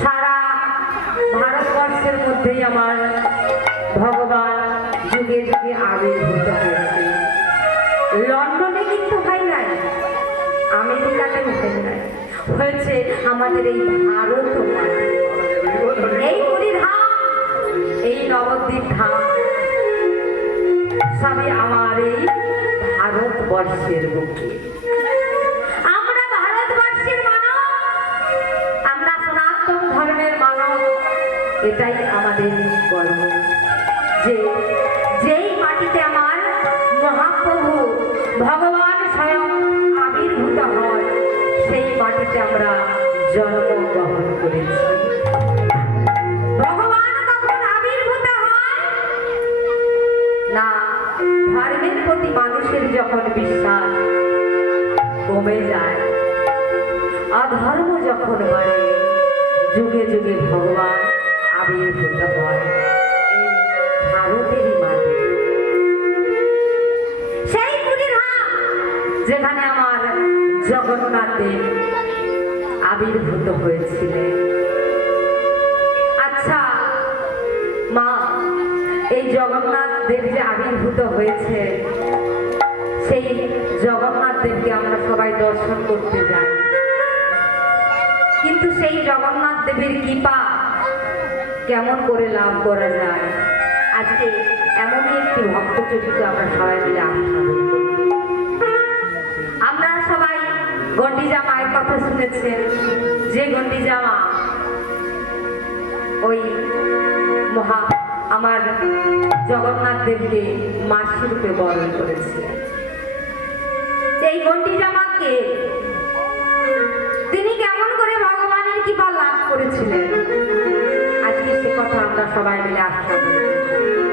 সারা ভারতবর্ষের মধ্যেই আমার ভগবান যুগে যুগে আবির্ভূত লন্ডনে কিন্তু হয় নাই আমেরিকাতেও হয় নাই। হয়েছে আমাদের এই ভারত এই পুরীধাম এই নবদ্বীপ ধাম, সবই আমার এই ভারতবর্ষের বুকে। এটাই আমাদের গর্ব। যে, যেই মাটিতে আমার মহাপ্রভু ভগবান স্বয়ং আবির্ভূত হয় সেই মাটিতে আমরা করেছি। কখন আবির্ভূত হয় না প্রতি মানুষের যখন বিশ্বাস কমে যায়, অধর্ম যখন বাড়ে, যুগে যুগে ভগবান জগন্নাথ আবির্ভূত হয়েছিলেন আচ্ছা মা, এই জগন্নাথ দেব যে আবির্ভূত হয়েছে, সেই জগন্নাথ দেবকে আমরা সবাই দর্শন করতে যাই। কিন্তু সেই জগন্নাথ দেবের কৃপা কেমন করে লাভ করা যায়? আজকে এমনই একটি ভক্ত চরিত্র আমরা সবাই মিলে আস্বাদন গন্ডিজা মায়ের কথা শুনেছেন যে গন্ডিজা মা ওই মহা আমার জগন্নাথ দেবকে মাসি রূপে বরণ করেছিলেন এই গন্ডিজা মাকে তিনি কেমন করে ভগবানের কৃপা লাভ করেছিলেন? আজকে সে কথা আমরা সবাই মিলে আস্বাদন করি।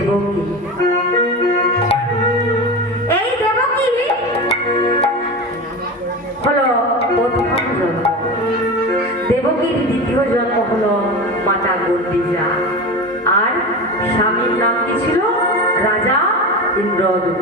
দেবকী। এই দেবকী! হলো প্রথম জন্ম। দেবকীর দ্বিতীয় জন্ম হলো মাতা গর্বিজা আর স্বামীর নাম কি ছিল? রাজা ইন্দ্রদু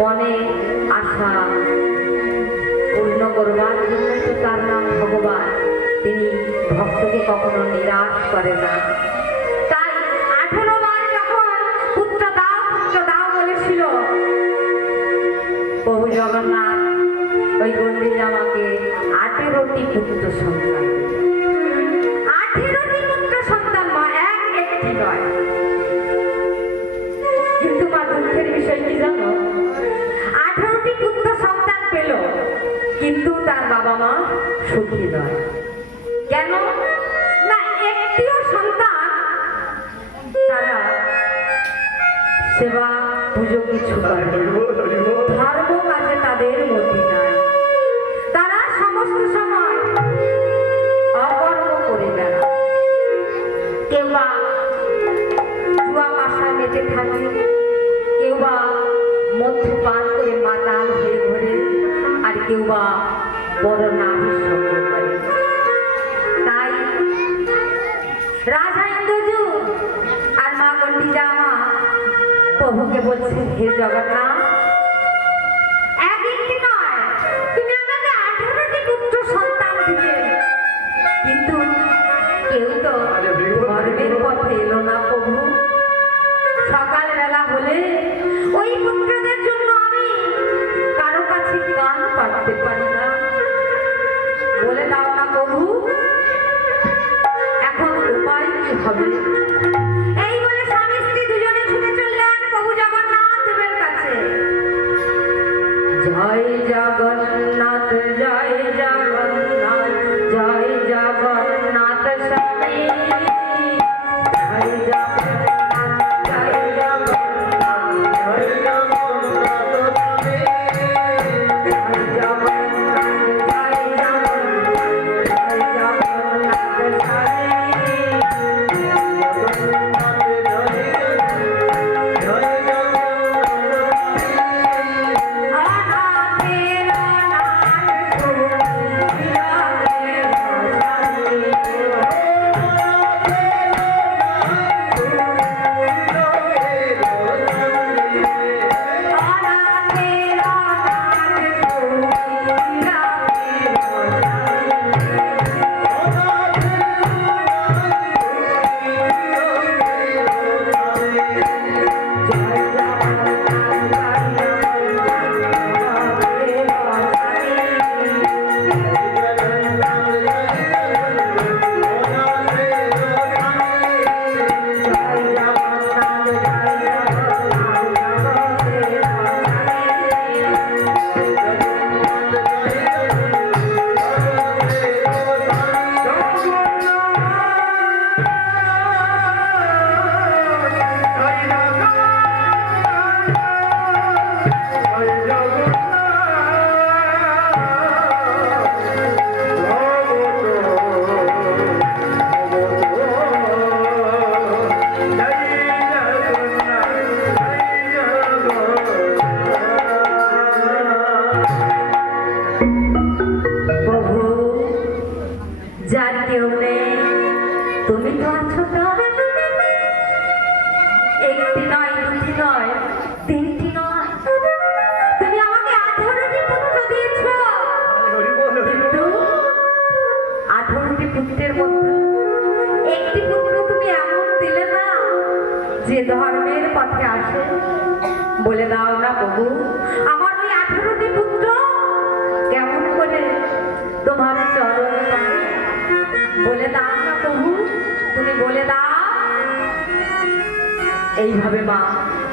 মনে আশা পূর্ণ করবার জন্য তার নাম ভগবান। তিনি ভক্তকে কখনো নিরাশ করে না। বাবা মা সুখী নয়। কেন? না, একটিও সন্তান তারা সেবা পুজো কিছু করে। ধর্ম কাজে তাদের মতি নাই। তারা সমস্ত সময় Muchas gracias.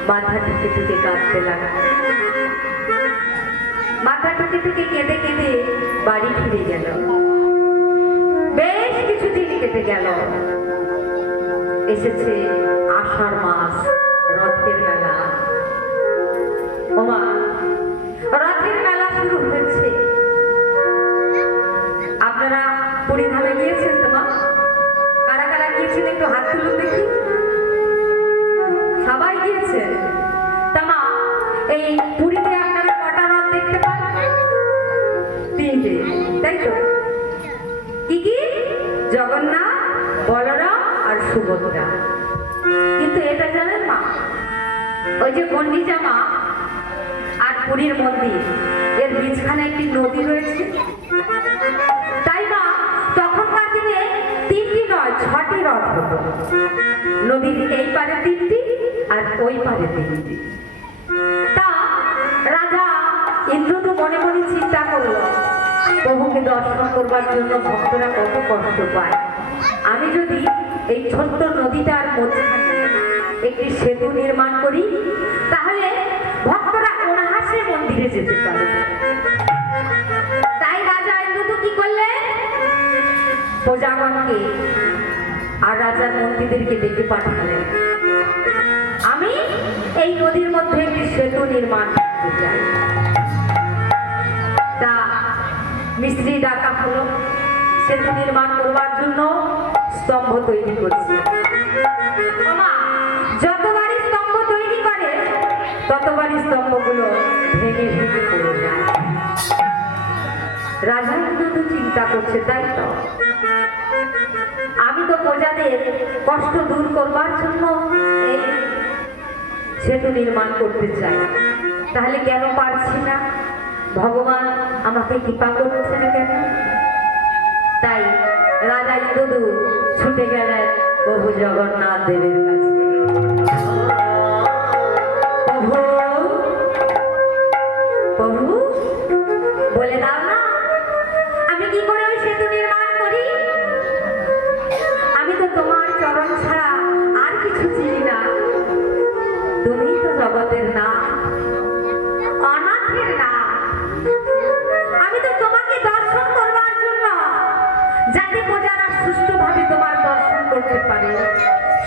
মাথা ঠুকে ঠুকে কাঁদতে লাগা মাথা ঠুকে ঠুকে কেঁদে কেঁদে বাড়ি ফিরে গেল। বেশ কিছুদিন কেটে গেল। এসেছে আষাঢ় মাস, রথের মেলা। ওমা, রথের মেলা শুরু হয়েছে। আপনারা পরিধামে গিয়েছেন তো মা? কারা কারা গিয়েছেন একটু হাত তুলুন দেখি। সবাই গিয়েছেন তা এই পুরীতে আপনারা কটা রথ দেখতে পান? তিনটে, তাই তো? কি কি? জগন্নাথ, বলরাম আর সুভদ্রা। কিন্তু এটা জানেন মা, ওই যে গন্ডিজা মা আর পুরীর মন্দির, এর বীজখানে একটি নদী রয়েছে। তাই মা, তখনকার দিনে তিনটি নয়, ছটি রথ হতো। নদীর এই পারে তিনটি আর ওই পারে তা রাজা ইন্দ্র তো মনে মনে চিন্তা করল, প্রভুকে দর্শন করবার জন্য ভক্তরা কত কষ্ট পায়। আমি যদি এই ছোট্ট নদীটার মধ্যখানে একটি সেতু নির্মাণ করি, তাহলে ভক্তরা অনাহাসে মন্দিরে যেতে পারে। তাই রাজা ইন্দ্র কি করলেন? প্রজাগণকে আর রাজার মন্ত্রীদেরকে ডেকে পাঠালেন। আমি এই নদীর মধ্যে একটি সেতু নির্মাণ করতে চাই। তা মিস্ত্রি ডাকা হলো। সেতু নির্মাণ করবার জন্য স্তম্ভ তৈরি করছে। যতবারই স্তম্ভ তৈরি করে, ততবারই স্তম্ভগুলো ভেঙে ভেঙে পড়ে যায়। রাজা কিন্তু চিন্তা করছে, তাই তো? আমি তো প্রজাদের কষ্ট দূর করবার জন্য সেতু নির্মাণ করতে চাই। তাহলে কেন পারছি না? ভগবান আমাকে কৃপা করছে না কেন? তাই রাজা ইন্দু ছুটে গেলেন প্রভু জগন্নাথ দেবের কাছে।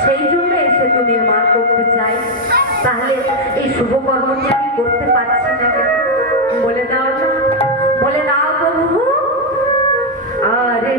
সেই জন্য এসে তুমি নির্মাণ করতে চাই। তাহলে এই শুভ কর্মটি আমি করতে পারছি না কেন? বলে দাও না। বলে দাও প্রভু। আরে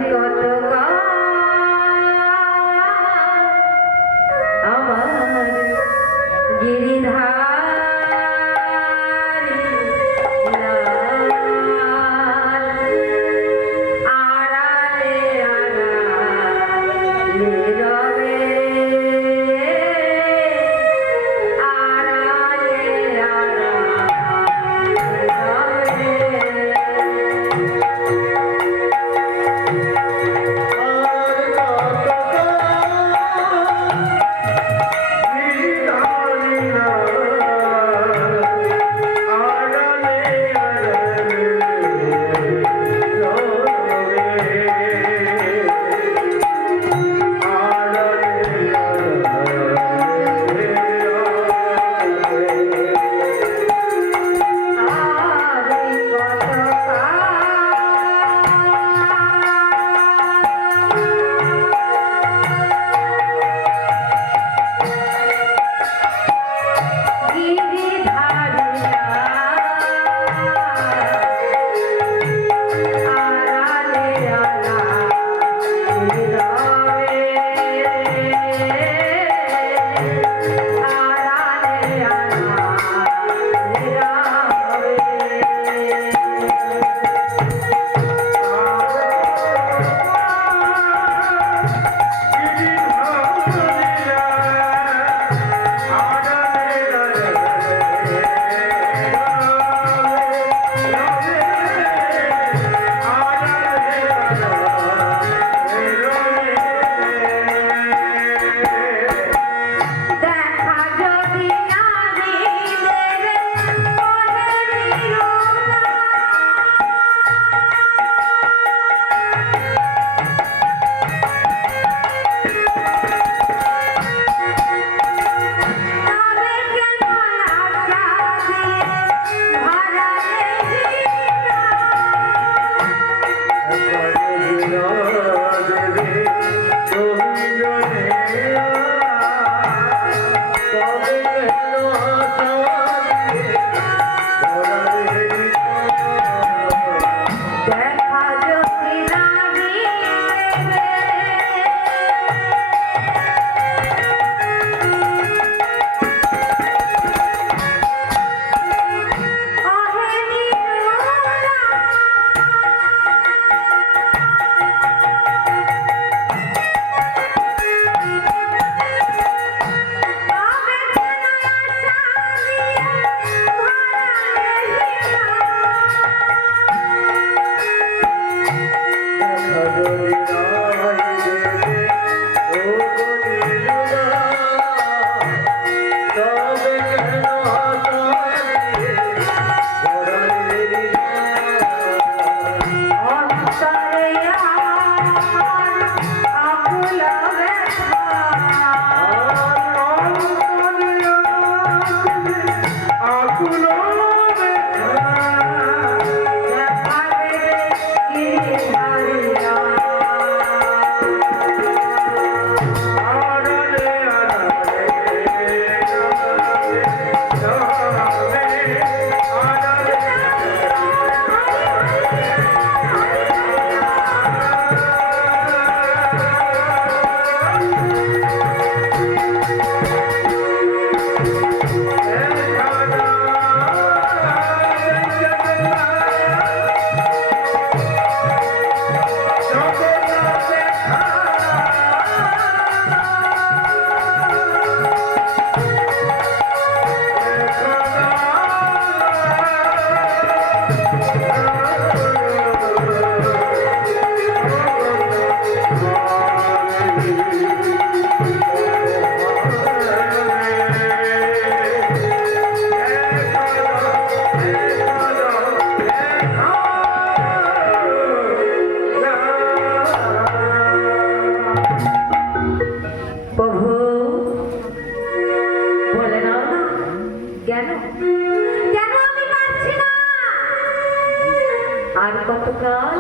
আর কতকাল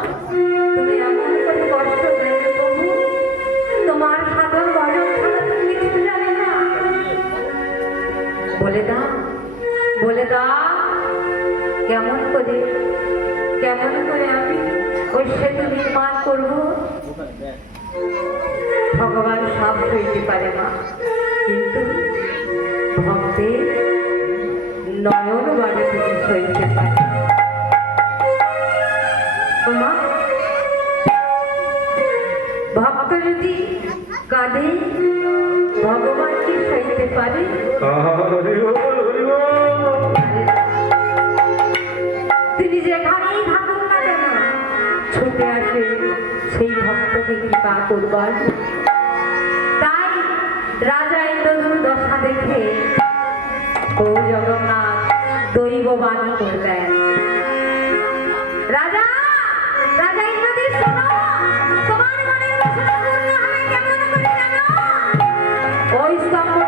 তুমি এমন করে কষ্ট দেবে প্রভু। তোমার সাধন তুমি কিছু জানে না। বলে দাও বলে দাও, কেমন করে কেমন করে আমি ওই সেতু নির্মাণ করব। ভগবান সব হইতে পারে না। কিন্তু ভক্তের নয়ন বাড়ি থেকে সইতে পারে। যদি কাঁদে ভগবান কি সইতে পারে। তিনি যেখানেই থাকুন না কেন ছুটে আসে সেই ভক্তকে কৃপা করবার। তাই রাজা ইন্দ্রদুর দশা দেখে ও জগন্নাথ দৈব বাণী করলেন। রাজা রাজা ইন্দ্রদীপ ওই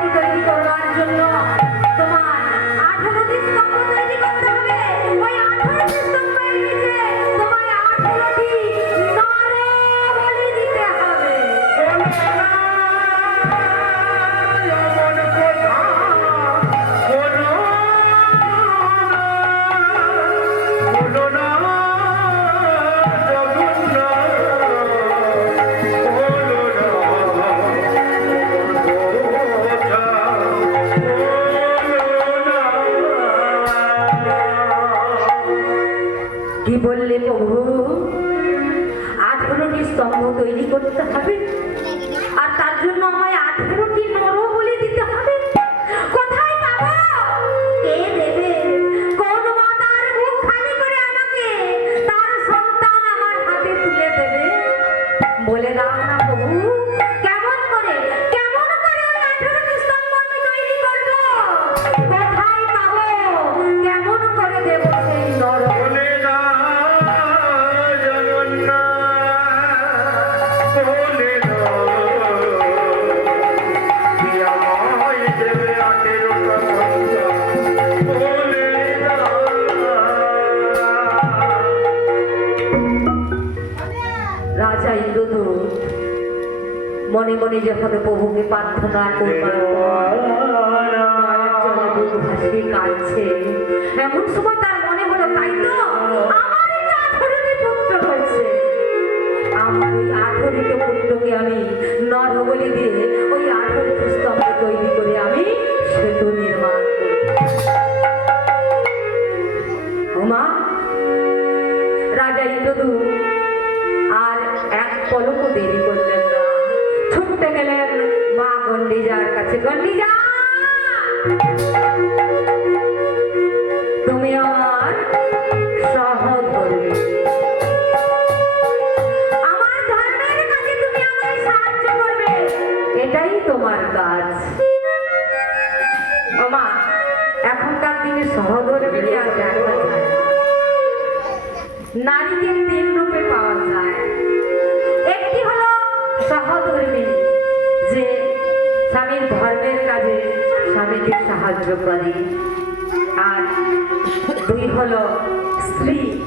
কি বললে প্রভু? আঠেরোটি স্তম্ভ তৈরি করতে হবে। আর তার জন্য আমায় আঠেরোটি নর রাজা ইন্দ্রদূত মনে মনে যখন প্রভুকে প্রার্থনা কাঁদছে। এমন সময় তার মনে হলো, তাই তো আমি নরবলি দিয়ে ওই আঠেরোটি স্তম্ভ তৈরি করে আমি সেতু পলকও দেরি করলেন না। ছুটতে গেলেন মা গন্ডিজার কাছে। গন্ডিজা! তুমি আমার করবে। এটাই তোমার এখনকার দিনে সহধর্মী আর দেখা যায়। সাহায্য করে। আর দুই হলো স্ত্রী।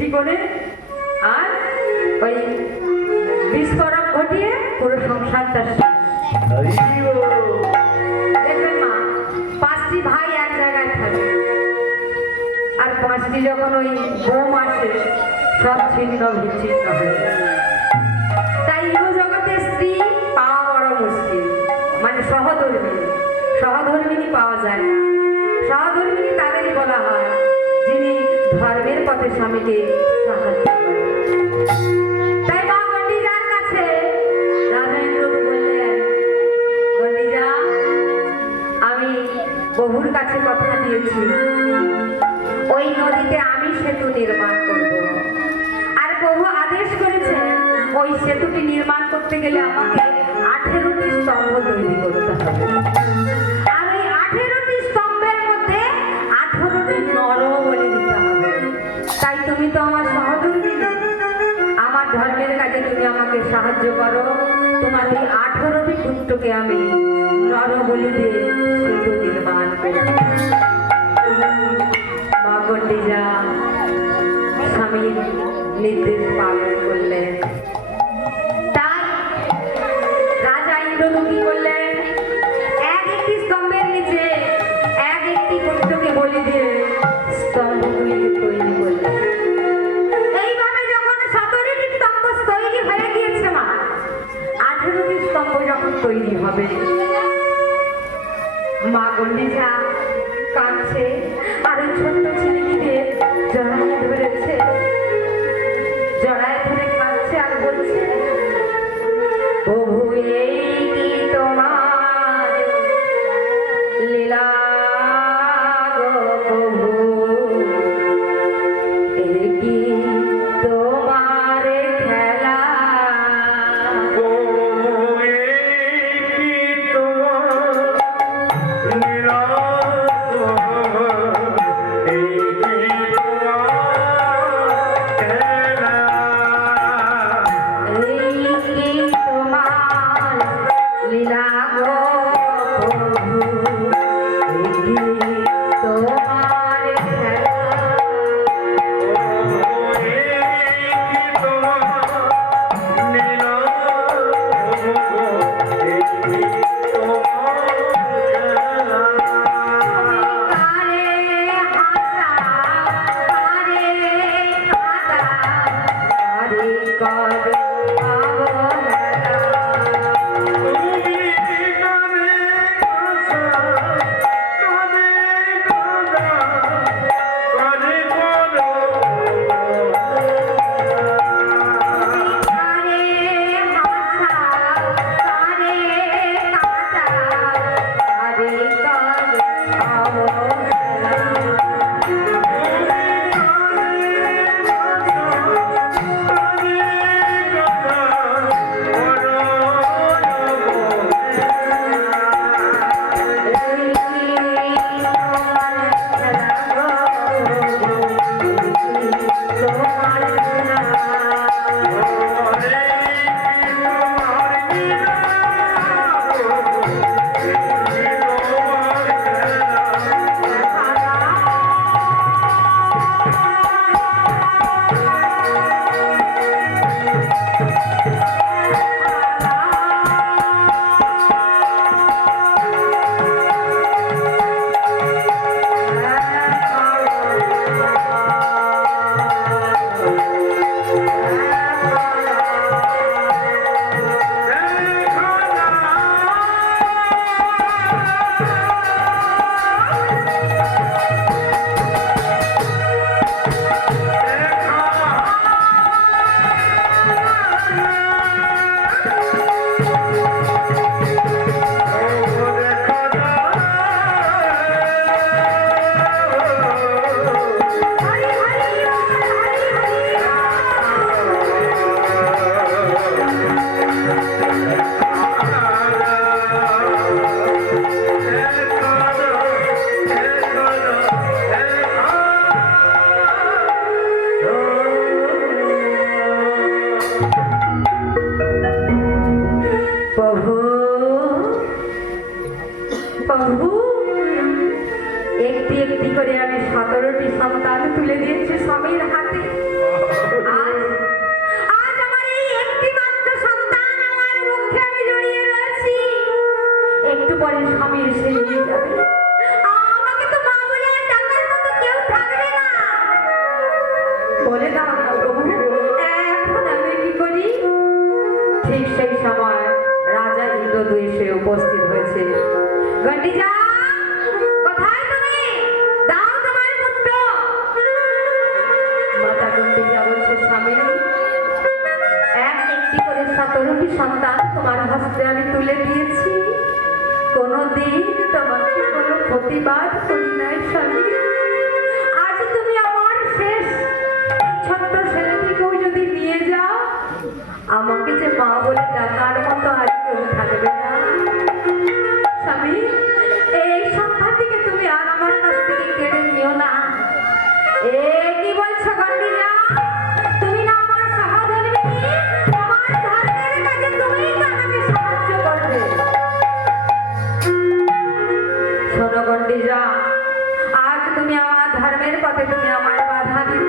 একটি করে? আর ওই বিস্ফোরক ঘটিয়ে পুরো সংসারটা দেখবেন মা পাঁচটি ভাই এক জায়গায় থাকে। আর পাঁচটি যখন ওই বোম আসে সব ছিন্ন বিচ্ছিন্ন হয়ে তাই ইহ জগতে স্ত্রী পাওয়া বড় মুশকিল। মানে সহধর্মিনী। সহধর্মিনী পাওয়া যায় না। সহধর্মিনী ধর্মের পথে স্বামীকে সাহায্য তাই মা গণ্ডিজার কাছে রাজেন্দ্র বললেন, গণ্ডিজা, আমি বহুর কাছে কথা দিয়েছি। ওই নদীতে আমি সেতু নির্মাণ করব। আর বহু আদেশ করেছেন, ওই সেতুটি নির্মাণ করতে গেলে আমাকে আঠেরোটি স্তম্ভ তৈরি করতে হবে। সাহায্য করো। তোমার এই আঠারোটি পুত্রকে আমি নরবলি দিয়ে শুধু নির্মাণ করি।